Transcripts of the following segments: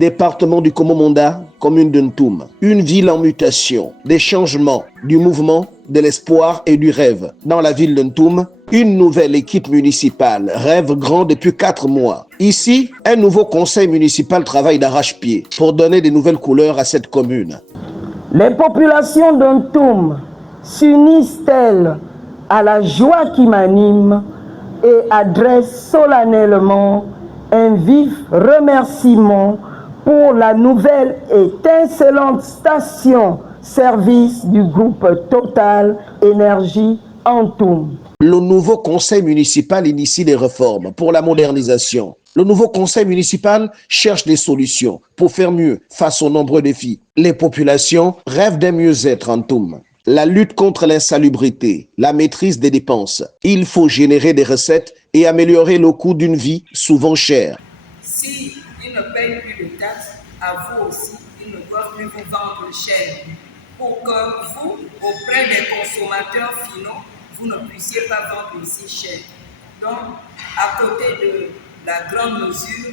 Département du Komomonda, commune de Ntoum. Une ville en mutation, des changements, du mouvement, de l'espoir et du rêve. Dans la ville de Ntoum, une nouvelle équipe municipale rêve grand depuis 4 mois. Ici, un nouveau conseil municipal travaille d'arrache-pied pour donner de nouvelles couleurs à cette commune. Les populations de Ntoum s'unissent-elles à la joie qui m'anime et adressent solennellement un vif remerciement pour la nouvelle étincelante station-service du groupe Total Énergie Ntoum. Le nouveau conseil municipal initie des réformes pour la modernisation. Le nouveau conseil municipal cherche des solutions pour faire mieux face aux nombreux défis. Les populations rêvent d'un mieux-être en Ntoum. La lutte contre l'insalubrité, la maîtrise des dépenses. Il faut générer des recettes et améliorer le coût d'une vie souvent chère. Si ils ne payent plus de taxes, à vous aussi, ils ne doivent plus vous vendre cher. Pour que vous, auprès des consommateurs finaux, vous ne puissiez pas vendre aussi cher. Donc, à côté de la grande mesure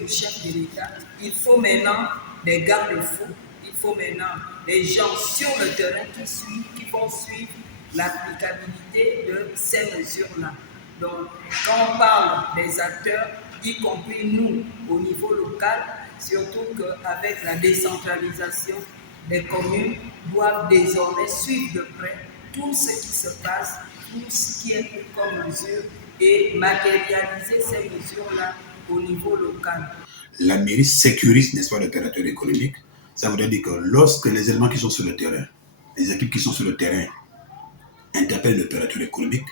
du chef de l'État, il faut maintenant des garde-fous, il faut maintenant des gens sur le terrain qui vont suivre l'applicabilité de ces mesures-là. Donc, quand on parle des acteurs, y compris nous au niveau local, surtout qu'avec la décentralisation, les communes doivent désormais suivre de près tout ce qui se passe, tout ce qui est pris comme mesure et matérialiser ces mesures-là au niveau local. La mairie sécurise, n'est-ce pas, l'opérateur économique. Ça voudrait dire que lorsque les éléments qui sont sur le terrain, les équipes qui sont sur le terrain interpellent l'opérateur économique,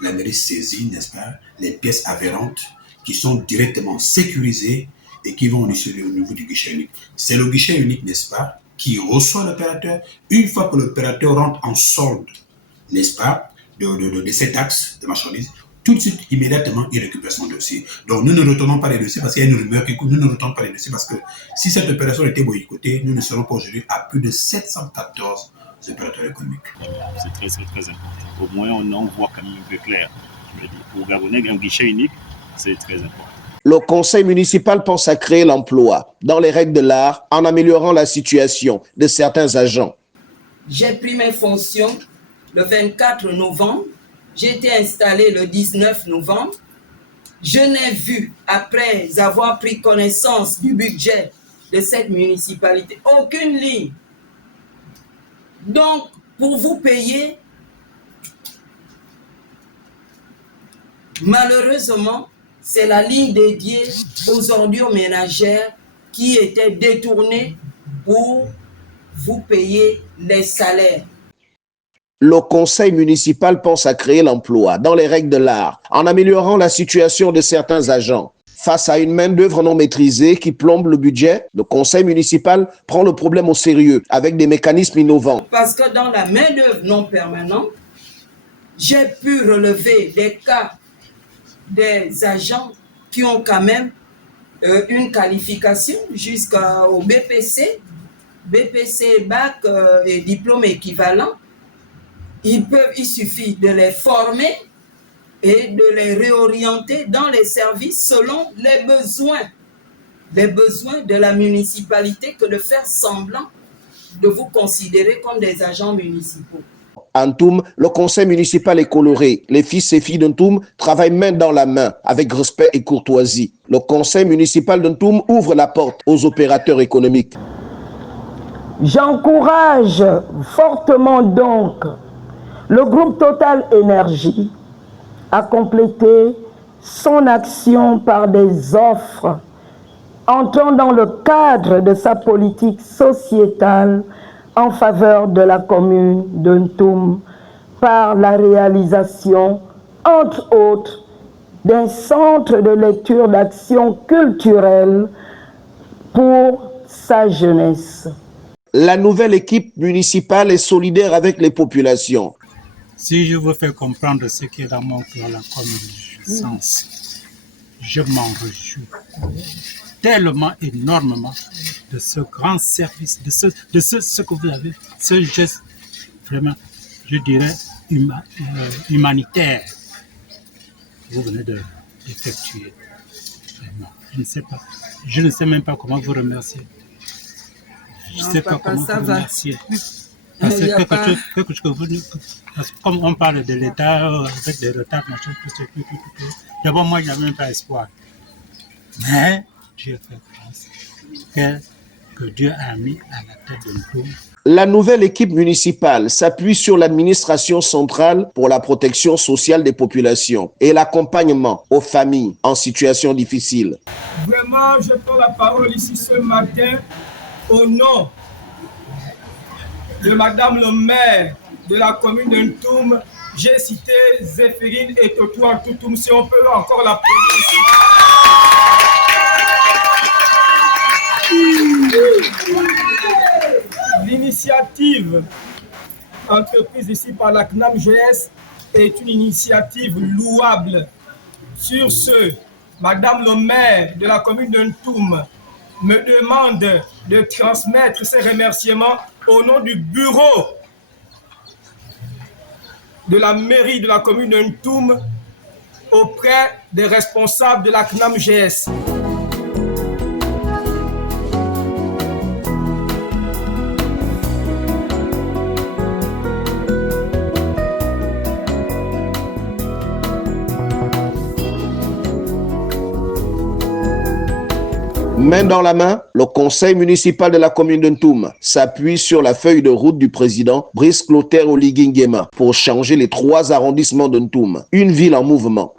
la mairie saisit, n'est-ce pas, les pièces afférentes qui sont directement sécurisées et qui vont au niveau du guichet unique. C'est le guichet unique, n'est-ce pas, qui reçoit l'opérateur. Une fois que l'opérateur rentre en solde, n'est-ce pas, de cet axe de marchandises, tout de suite, immédiatement, il récupère son dossier. Donc, nous ne retournons pas les dossiers parce qu'il y a une rumeur qui court. Nous ne retournons pas les dossiers parce que si cette opération était boycottée, nous ne serons pas aujourd'hui à plus de 714 opérateurs économiques. C'est très important. Au moins, on voit quand même un peu clair. Je veux dire, pour Gabonais, un guichet unique, c'est très important. Le conseil municipal pense à créer l'emploi dans les règles de l'art en améliorant la situation de certains agents. J'ai pris mes fonctions le 24 novembre. J'ai été installé le 19 novembre. Je n'ai vu, après avoir pris connaissance du budget de cette municipalité, aucune ligne. Donc, pour vous payer, malheureusement, c'est la ligne dédiée aux ordures ménagères qui était détournée pour vous payer les salaires. Le conseil municipal pense à créer l'emploi dans les règles de l'art en améliorant la situation de certains agents. Face à une main-d'œuvre non maîtrisée qui plombe le budget, le conseil municipal prend le problème au sérieux avec des mécanismes innovants. Parce que dans la main-d'œuvre non permanente, j'ai pu relever des cas des agents qui ont quand même une qualification jusqu'au BPC, bac et diplôme équivalent. Il suffit de les former et de les réorienter dans les services selon les besoins de la municipalité que de faire semblant de vous considérer comme des agents municipaux. À Ntoum, le conseil municipal est coloré. Les fils et filles de Ntoum travaillent main dans la main avec respect et courtoisie. Le conseil municipal de Ntoum ouvre la porte aux opérateurs économiques. J'encourage fortement donc le groupe Total Énergie a complété son action par des offres entrant dans le cadre de sa politique sociétale en faveur de la commune de Ntoum par la réalisation, entre autres, d'un centre de lecture d'action culturelle pour sa jeunesse. La nouvelle équipe municipale est solidaire avec les populations. Si je veux faire comprendre ce qui est dans mon cœur, comme sens, je m'en réjouis tellement, énormément de ce grand service, de ce que vous avez, ce geste vraiment, je dirais, humanitaire que vous venez d'effectuer. Vraiment. Je ne sais pas. Je ne sais même pas comment vous remercier. Je ne sais pas comment vous remercier. Parce que quelque chose que vous... Parce que comme on parle de l'État avec des retards, machin, tout. D'abord, moi, je n'avais même pas espoir. Mais Dieu fait grâce que Dieu a mis à la tête de nous. La nouvelle équipe municipale s'appuie sur l'administration centrale pour la protection sociale des populations et l'accompagnement aux familles en situation difficile. Vraiment, je prends la parole ici ce matin au nom de Madame le maire de la commune de Ntoum. J'ai cité Zéphirine et Totou Antoutoum, si on peut encore la L'initiative entreprise ici par la CNAM-GS est une initiative louable. Sur ce, Madame le maire de la commune de Ntoum me demande de transmettre ses remerciements au nom du bureau de la mairie de la commune de Ntoum auprès des responsables de la CNAM-GS. Main dans la main, le conseil municipal de la commune de Ntoum s'appuie sur la feuille de route du président Brice Clotaire Oligui Nguema pour changer les 3 arrondissements de Ntoum, une ville en mouvement.